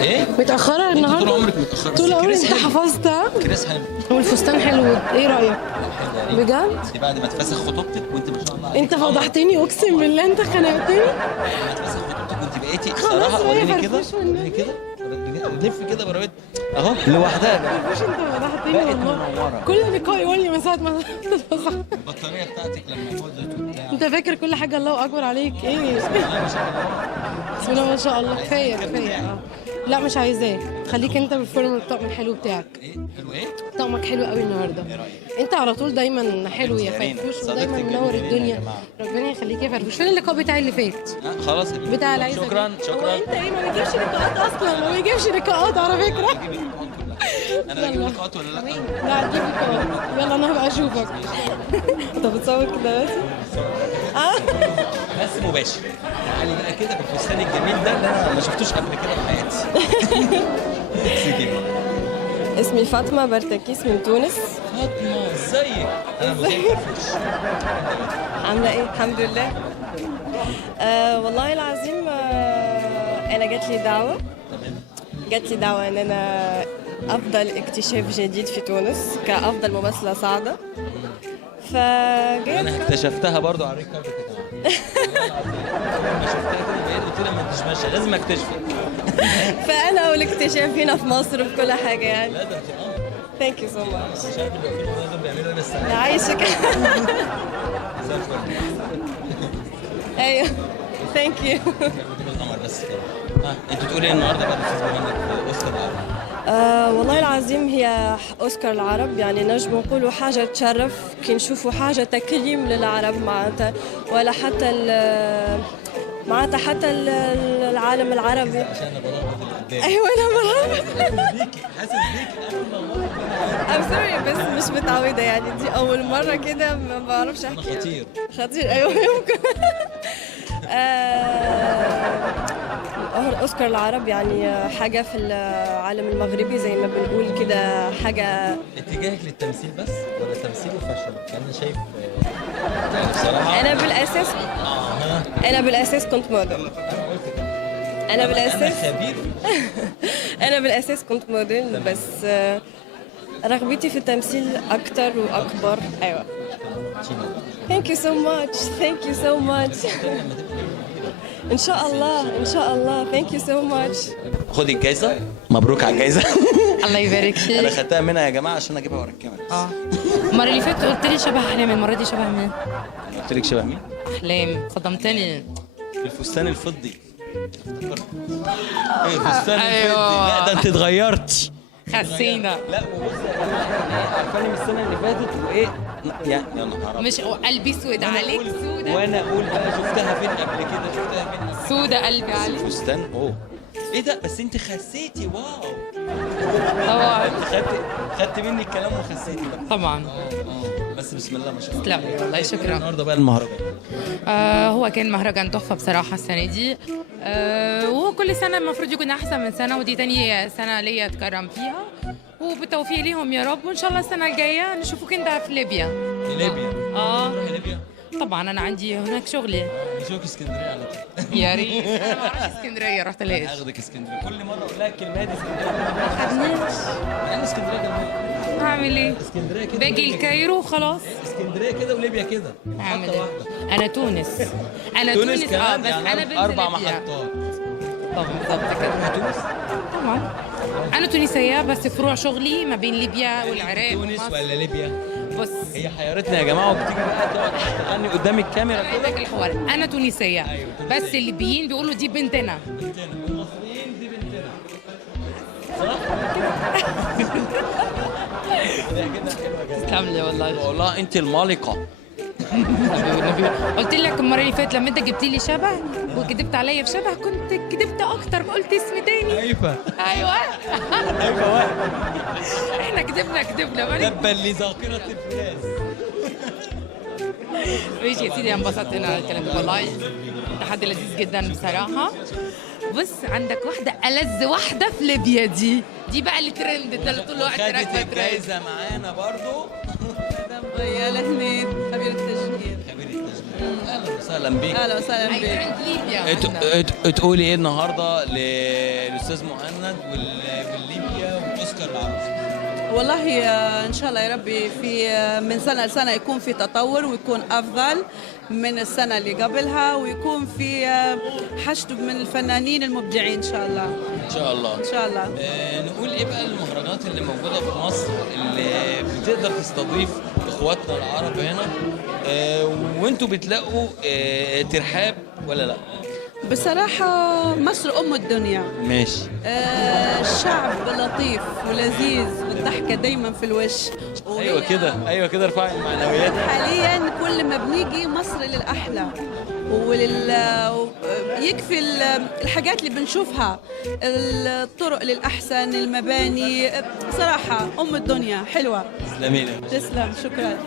ايه؟ متأخرة النهارده؟ طول عمرك متأخرة. طول عمرك كريس انت حلو. حفظتها؟ كريس حلو. والفستان حلو، ايه رأيك؟ بجد؟ انت بعد ما تفسخ خطوبتك وانت ما شاء الله عليك انت فضحتني اقسم بالله، انت خنقتني. بعد ما تفسخ خطوبتك وانت بقيتي خلاص صراحة بقى وريني كده فرفوش والنبي. وريني كده لف كده براويت اهو لوحدها بقى. مش انت فضحتني بقت والله. منورة. كل لقاء يقول لي من ساعة ما اتفسخ. البطارية بتاعتك لما فضت وبتاع. انت فاكر كل حاجة الله أكبر عليك ايه؟ بسم الله ما شاء الله، كفاية كفاية. لا مش عايزاه، خليك انت بالفورم الطقم الحلو بتاعك. ايه حلو ايه؟ طقمك حلو قوي النهارده. انت على طول دايما حلو يا فرفوش ودايما منور الدنيا. ربنا يخليك يا فرفوش. فين اللقاء بتاعي اللي فات؟ خلاص بتاع العيسى. شكرا هو شكرا. انت ايه ما بيجيبش لقاءات اصلا، ما بيجيبش لقاءات على فكره. انا بجيب لقاءات ولا لا؟ لا هتجيب لقاءات. يلا انا هبقى اشوفك. انت بتصور كده بس؟ بس مباشر. تعالي بقى كده بالفستان الجميل ده اللي انا ما شفتوش قبل كده في حياتي. اسمي فاطمة برتكيس من تونس. فاطمه ازيك؟ انا مذيع فرفوش. عاملة ايه؟ الحمد لله. والله العظيم انا جات لي دعوة. جات لي دعوة ان انا افضل اكتشاف جديد في تونس كافضل ممثلة صاعدة. انا اكتشفتها برضو على الريكارد كده. ما شفتها كده بقيت قلت لها ما انتش ماشيه لازم اكتشفك. فانا والاكتشاف هنا في مصر في كل حاجة يعني. لا ده انت قمر. ثانك يو سو ماتش. مش عارف اللي واقفين دول بيعملوا ايه بس انا عايشك. زي الفل. ايوه ثانك يو. القمر بس كده. انت بتقولي ايه النهارده بقى الاستاذ مهند في اوسكار العرب؟ والله العظيم هي أوسكار العرب، يعني نجم نقولوا حاجة تشرف كي نشوفوا حاجة تكريم للعرب معناتها، ولا حتى معناتها حتى العالم العربي. عشان انا برابط اللي قدامي. أيوة أنا برا. بيكي حاسس بيكي I'm sorry بس مش متعودة يعني دي أول مرة كده ما بعرفش أحكي. خطير. خطير أيوة يمكن. أوسكار العرب يعني حاجة في العالم المغربي زي ما بنقول كده حاجة. اتجاهك للتمثيل بس ولا تمثيل وفشل؟ انا شايف يعني بصراحه أنا بالأساس كنت موديل. أنا بالأساس خبير. أنا بالأساس كنت موديل بس رغبتي في التمثيل أكتر وأكبر. أيوة. Thank you so much. Thank you so much. إن شاء الله إن شاء الله. Thank you so much. خدي الجايزه. مبروك على الجايزه. الله يبارك فيك. انا خدتها منها يا جماعه عشان اجيبها ورا الكاميرا. المره اللي فاتت قلت لي شبه احلام، المره دي شبه مين؟ قلت لك شبه مين؟ احلام، صدمتني. الفستان الفضي. الفستان أيوة. الفضي. لا ده انت اتغيرت. خسينا. لا وبص يا جماعه عارفاني من السنه اللي فاتت وايه يا نهار أبيض. مش قلبي سود عليك سودة. وانا اقول بقى شفتها فين قبل كده شفتها فين سودة قلبي عليك. الفستان ايه ده بس انت خسيتي واو. طبعا خدت مني الكلام وخسيتي بقى. طبعا. بس بسم الله ما شاء الله. تسلم والله شكرا. النهارده بقى المهرجان. هو كان مهرجان تحفة بصراحة السنة دي. وهو كل سنة المفروض يكون أحسن من سنة، ودي تاني سنة ليا أتكرم فيها، وبالتوفيق ليهم يا رب. وإن شاء الله السنة الجاية نشوفك أنت في ليبيا. في ليبيا. تروحي ليبيا؟ طبعا أنا عندي هناك شغلي. نشوفك اسكندريه على طول. يا ريت. أنا ما رحتش اسكندرية، رحت ليش؟ هاخدك اسكندريه كل مره اقول لها الكلمه دي اسكندريه. ما خدناش. مع ان اسكندريه جنبنا. هعمل إيه؟ اسكندريه كده باجي الكايرو وخلاص. اسكندريه كده وليبيا كده. هعمل إيه؟ أنا تونس. أنا تونس كمان بس يعني أنا بنت 4 ليبيا. محطات. طبعا بالظبط كده. تونس؟ طبعا. أنا تونسية بس فروع شغلي ما بين ليبيا والعراق تونس ومصر. ولا ليبيا؟ بص هي حيرتنا يا جماعه وبتيجي بقى تقعد تغني قدام الكاميرا كده. عندك الحوار انا تونسيه. أيوة، تونسية. بس الليبيين بيقولوا دي بنتنا. بنتنا والمصريين دي بنتنا. صح؟ كده حلوه جدا. تسلم لي والله. والله انت المالقه. نبي. قلت لك المره اللي فاتت لما انت جبت لي شبه وكدبت عليا في شبه كنت كدبت اكتر، قلت اسم تاني. هيفا. ايوه. هيفا واحد. احنا كدبنا مالك. تبا لذاكره الفولاذ. ماشي يا سيدي، انبسطت انا الكلام ده والله. حد لذيذ جدا بصراحه. بص عندك واحده ألذ واحده في ليبيا، دي بقى اللي ترند ده اللي طول الوقت خدت راكبه ترند. الجايزه معانا برضو. يا الاثنين خبير التشجير. خبير التشجيع. اهلا وسهلا بيك. اهلا وسهلا بك. تقولي ايه النهارده للاستاذ مهند والليبيا واوسكار العربي؟ والله ان شاء الله يا ربي في من سنه لسنه يكون في تطور ويكون افضل من السنه اللي قبلها، ويكون في حشد من الفنانين المبدعين ان شاء الله. ان شاء الله ان شاء الله. نقول ايه بقى المهرجانات اللي موجوده في مصر اللي بتقدر تستضيف اخواتنا العرب هنا، وانتوا بتلاقوا ترحاب ولا لا؟ بصراحه مصر ام الدنيا. ماشي. الشعب لطيف ولذيذ والضحكه دايما في الوش. ايوه كده، ايوه كده، ارفعي المعنويات. حاليا كل ما بنيجي مصر للاحلى يكفي الحاجات اللي بنشوفها، الطرق للاحسن، المباني، صراحه ام الدنيا حلوه. تسلمي لي. تسلم، شكرا.